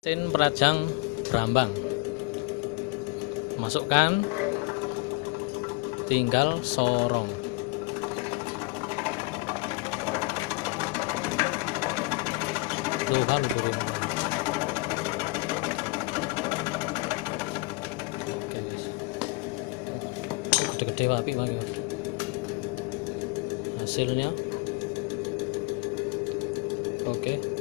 Mesin perajang berambang, masukkan, tinggal sorong. Lupa luburin. Oke guys, gede-gede wapi bang. Hasilnya oke.